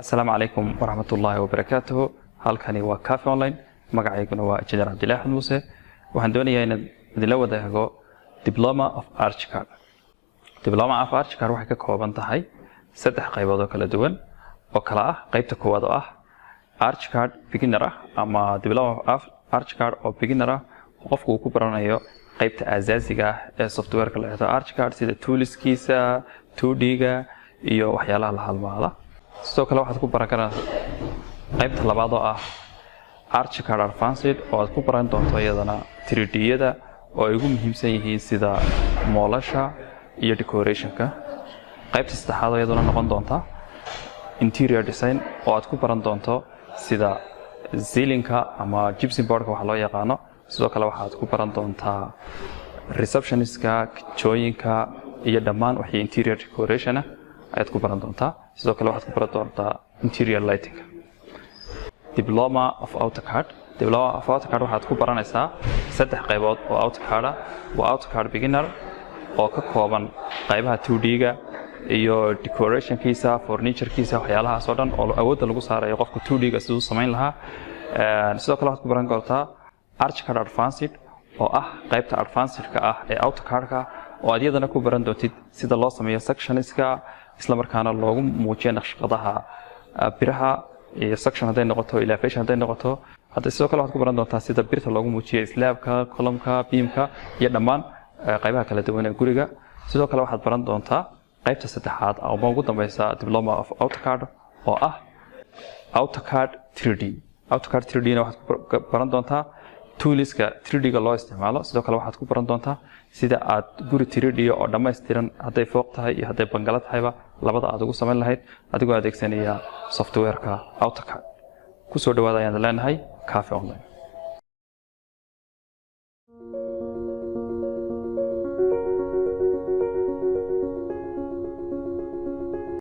السلام عليكم ورحمة الله وبركاته. halkani waa Cafe Online magacayguna waa Engineer Abdullah Ahmed Muuse waxaan doonayaa in idin la wadaago Diploma of Archicad. Diploma of Archicad waxay ka kooban tahay saddex qaybood oo kala duwan oo kala ah qaybta koowaad oo ah Archicad beginner ama Diploma of Archicad oo beginner qofku uu ku baranayo qaybta aasaasiga ee software-ka la yiraahdo Archicad sida toolskiisa 2D-ga iyo waxyaalaha la halmaala. sidoo kale waxaad ku baran kartaa qaybta labaad oo ah Archicad Advanced oo aad ku baran doonto iyadana 3D-yada oo ay ugu muhiimsan yihiin sida moolasha iyo decoration-ka. qaybta saddexaad oo iyadana noqon doonta interior design oo aad ku baran doonto sida ceiling-ka ama gypsum board-ka waxa loo yaqaano. sidoo kale waxaad ku baran doontaa receptionist-ka, kitchooyinka iyo dhammaan wixii interior decoration ayaad ku baran doontaa. sidoo kale waxaad ku baran doontaa interior lighting. Diploma of AutoCAD. Diploma of AutoCAD waxaad ku baranaysaa saddex qaybood oo AutoCAD ah. waa AutoCAD beginner oo ka kooban qaybaha 2D-ga iyo decoration-kiisa, furniture-kiisa, waxyaalahaas oo dhan oo awoodda lagu saarayo qofka 2D-ga siduu samayn lahaa. sidoo kale waxaad ku baran kartaa Archicad Advanced oo ah qaybta advanced-ka ah ee AutoCAD-ka oo aad iyadana ku baran doontid sida loo sameeyo sections-ka isla markaana loogu muujiyo naqshadaha biraha iyo section haday noqoto elevation haday noqoto. hadda sidoo kale waxaad ku baran doontaa sida birta loogu muujiyo slab-ka, column-ka, beam-ka iyo dhammaan qaybaha kala duwan ee guriga. sidoo kale waxaad baran doontaa qaybta saddexaad oo ugu dambaysa Diploma of AutoCAD oo ah AutoCAD 3D. AutoCAD 3D-na waxaad ku baran doontaa toolska 3D-ga loo isticmaalo. sidoo kale waxaad ku baran doontaa sida aad guri 3D oo dhammaystiran hadday fooq tahay iyo hadday bangala tahayba labada aad ugu samayn lahayd adigoo adeegsanaya software-ka AutoCAD. ku soo dhawaada ayaan leenahay Cafe Online.